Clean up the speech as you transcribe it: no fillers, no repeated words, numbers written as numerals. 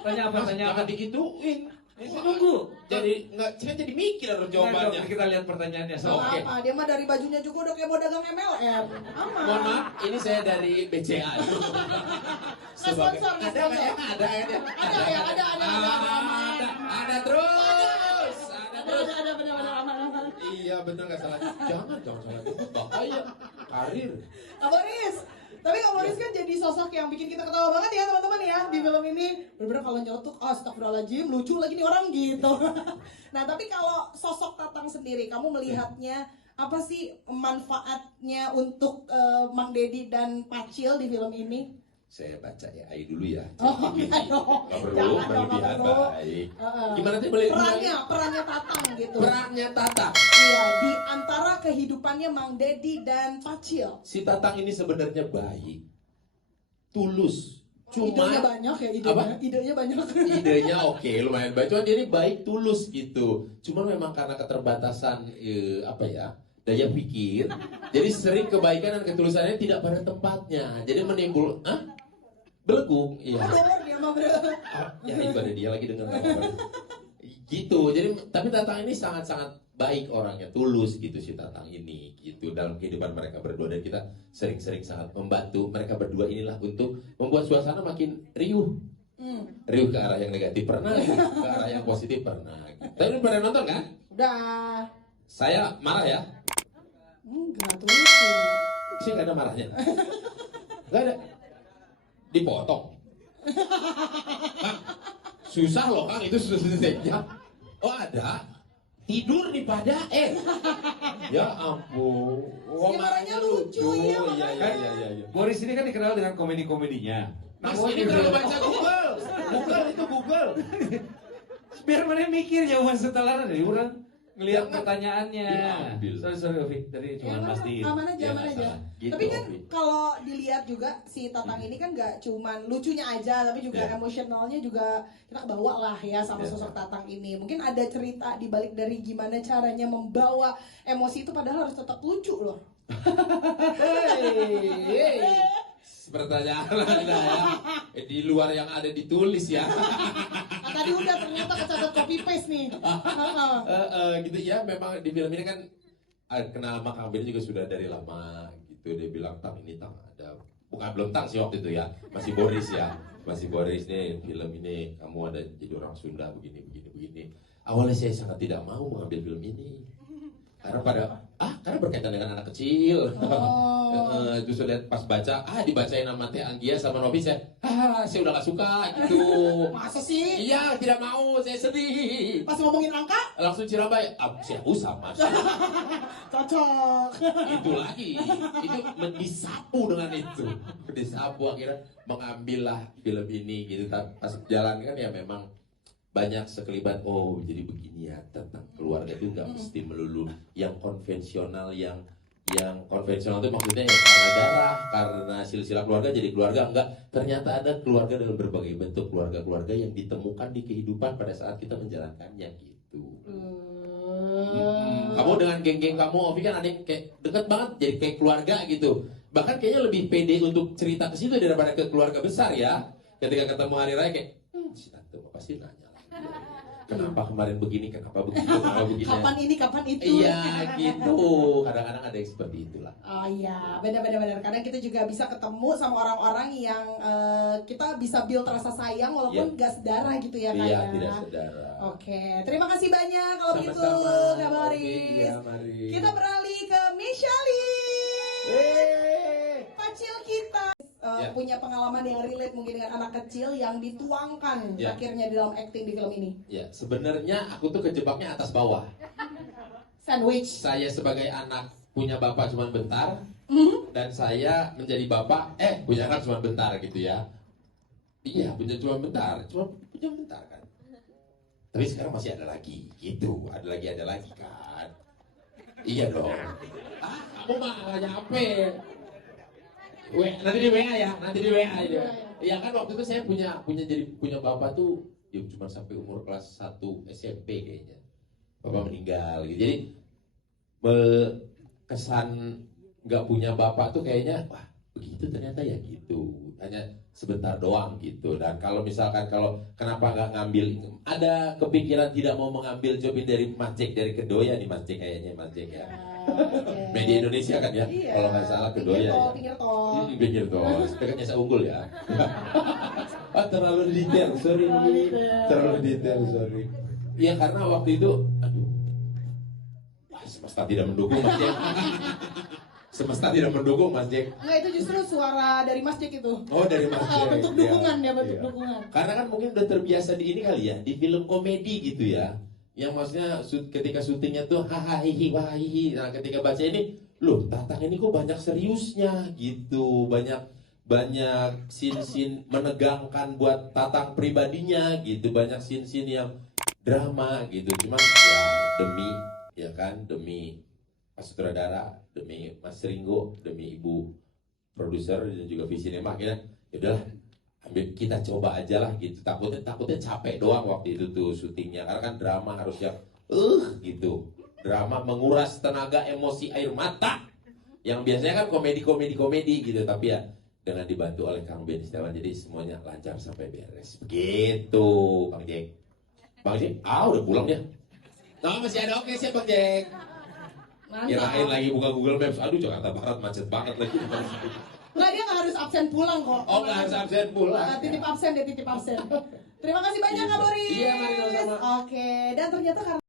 Tanya apa? Jangan digituin. Saya nunggu. Jadi saya jadi mikir harus jawabannya. Kita lihat pertanyaannya. Oke. Apa? Dia mah dari bajunya juga udah kayak mau dagang MLM. Aman. Mohon maaf, ini saya dari BCA. Sponsor, Ada nggak ya? Ada ya? Ada ya, ada. Ada terus. Ada, benar-benar aman. Iya benar nggak salah. Jangan salah. Itu bahaya. Karir. Kak Boris, tapi Kak Boris kan jadi sosok yang bikin kita ketawa banget ya teman-teman ya di film ini. Bener-bener kalau nyotok, astagfirullahaladzim, lucu lagi nih orang gitu. Nah tapi kalau sosok Tatang sendiri, kamu melihatnya apa sih manfaatnya untuk Mang Dedi dan Pacil di film ini? Saya baca ya, Ai dulu ya. Oh enggak dong. Nggak perlu, Jangan dong, berlebihan nggak perlu. baik. Gimana sih boleh? Perannya Tatang gitu. Perannya Tatang. Iya, di antara kehidupannya Mang Dedi dan Pacil. Si Tatang ini sebenarnya baik, tulus. Idenya Cuma banyak ya, idenya banyak. idenya oke, lumayan baik. Cuma dia ini baik, tulus gitu. Cuma memang karena keterbatasan daya pikir, jadi sering kebaikan dan ketulusannya tidak pada tempatnya. Jadi menimbul, belenggu. Iya. Dia mah bro. Ya ibadah dia lagi dengan gitu. Jadi tapi Tatang ini sangat-sangat baik orangnya, tulus gitu si Tatang ini gitu dalam kehidupan mereka berdua, dan kita sering-sering sangat membantu mereka berdua inilah untuk membuat suasana makin riuh. Riuh ke arah yang negatif pernah, ke arah yang positif pernah. Tapi pernah nonton kan? Udah. Saya marah ya? Enggak tulus. Sih nggak ada marahnya. Nggak ada. Dipotong. Kang, susah loh Kang, itu susah. Oh ada. Tidur di pada ya ampun. Si marahnya lucu, iya, Iya. Boris ini kan dikenal dengan komedi-komedinya. Mas ini kalau baca Google itu Google. Biar mana mikir jawaban setelah dari orang ngelihat Jangan pertanyaannya. diambil. Sorry Ovi, tadi cuma mastiin. Aman aja. Gitu, Tapi kan Ovi. kalau dilihat juga si Tatang ini kan nggak cuman lucunya aja, tapi juga Ya. emosionalnya juga kita bawa lah ya sama Ya. sosok Tatang ini. Mungkin ada cerita di balik dari gimana caranya membawa emosi itu padahal harus tetap lucu loh. Pertanyaan Anda ya. Di luar yang ada ditulis ya. Nah, tadi udah ternyata kecatat copy paste nih. Gitu ya, memang di film ini kan kenal sama Kang Benny juga sudah dari lama gitu. Dia bilang, Tang ini Tang ada, bukan belum Tang sih waktu itu ya, masih Boris ya, masih Boris nih film ini kamu ada jadi orang Sunda begini. Awalnya saya sangat tidak mau mengambil film ini karena berkaitan dengan anak kecil. Terus lihat pas baca, dibacain sama Teh Anggia sama Novi, saya udah gak suka gitu. Masa sih? Iya, tidak mau, saya sedih. Pas ngomongin angka, Langsung Cirambai, saya usah mas. cocok. Itu lagi, itu disapu dengan itu. Disapu akhirnya mengambillah film ini gitu. Pas jalan kan ya memang banyak sekelibat, jadi begini ya, tentang keluarga itu nggak mesti melulu yang konvensional, yang konvensional itu maksudnya yang karena darah, karena silsilah keluarga jadi keluarga, enggak. Ternyata ada keluarga dalam berbagai bentuk, keluarga-keluarga yang ditemukan di kehidupan pada saat kita menjalankannya gitu. Kamu dengan geng-geng kamu, Ovi kan ada yang kayak deket banget, jadi kayak keluarga gitu. Bahkan kayaknya lebih pede untuk cerita ke situ daripada ke keluarga besar ya. Ketika ketemu hari raya kayak, si tante pasti nanya. Kenapa kemarin begini, kenapa begitu, Kapan ini, kapan itu. Iya gitu, kadang-kadang ada yang seperti itulah. Oh iya, benar-benar. Kadang kita juga bisa ketemu sama orang-orang yang kita bisa build rasa sayang walaupun gak sedarah gitu ya Kak. Iya, tidak saudara. Oke, terima kasih banyak kalau begitu Kak Boris. Iya, mari. Kita beralih ke Michelle. Pacil kita punya pengalaman yang relate mungkin dengan anak kecil yang dituangkan akhirnya di dalam acting di film ini. Ya, sebenarnya aku tuh kejebaknya atas bawah. Sandwich. Saya sebagai anak punya bapak cuma bentar, dan saya menjadi bapak, punya anak cuma bentar gitu ya. Iya, punya cuma bentar kan. Tapi sekarang masih ada lagi gitu, ada lagi kan. Iya dong. Kamu mah nggak nyampe. Nanti di WA ya. Iya kan waktu itu saya punya bapak tuh ya cuma sampai umur kelas 1 SMP kayaknya. Bapak meninggal gitu. Jadi kesan nggak punya bapak tuh kayaknya begitu ternyata ya gitu, hanya sebentar doang gitu. Dan kalau misalkan kenapa nggak ngambil, ada kepikiran tidak mau mengambil job ini dari Mas Jack, dari Kedoya nih Mas Jack, kayaknya Mas Jack ya. Media Indonesia kan ya, Iya. kalau nggak salah Kedoya ya. Pinggir tol. Pikir tuh, dekatnya saya unggul ya. Terlalu detail, sorry. Terlalu detail, sorry. Iya karena waktu itu, aduh, semesta tidak mendukung Mas Jack. Semesta tidak mendukung Mas Jack. Enggak, itu justru suara dari Mas Jack itu. Oh dari Mas Jack. Bentuk dukungan Iya, ya, bentuk iya. dukungan. Karena kan mungkin udah terbiasa di ini kali ya, di film komedi gitu ya. Yang maksudnya ketika syutingnya tuh hahaha hihi. Nah ketika baca ini, loh Tatang ini kok banyak seriusnya gitu, banyak scene-scene menegangkan buat Tatang pribadinya gitu, banyak scene-scene yang drama gitu. Cuman ya demi Mas sutradara, demi Mas Ringo, demi Ibu produser dan juga Visinema, akhirnya ya udahlah, kita coba aja lah gitu. Takutnya capek doang waktu itu tuh syutingnya, karena kan drama harus yang gitu. Drama menguras tenaga, emosi, air mata. Yang biasanya kan komedi gitu, tapi ya dengan dibantu oleh Kang Ben Setiawan, jadi semuanya lancar sampai beres. Begitu, Bang Jack. Bang Jack, udah pulang dia. Nah, masih ada, oke siap Bang Jack. Kirain lagi buka Google Maps, aduh Jakarta Barat macet banget lagi. Enggak, dia nggak harus absen pulang kok. Oh, nggak harus absen pulang. Titip absen. Terima kasih banyak Kak Boris. Iya, mari sama-sama. Oke, dan ternyata karena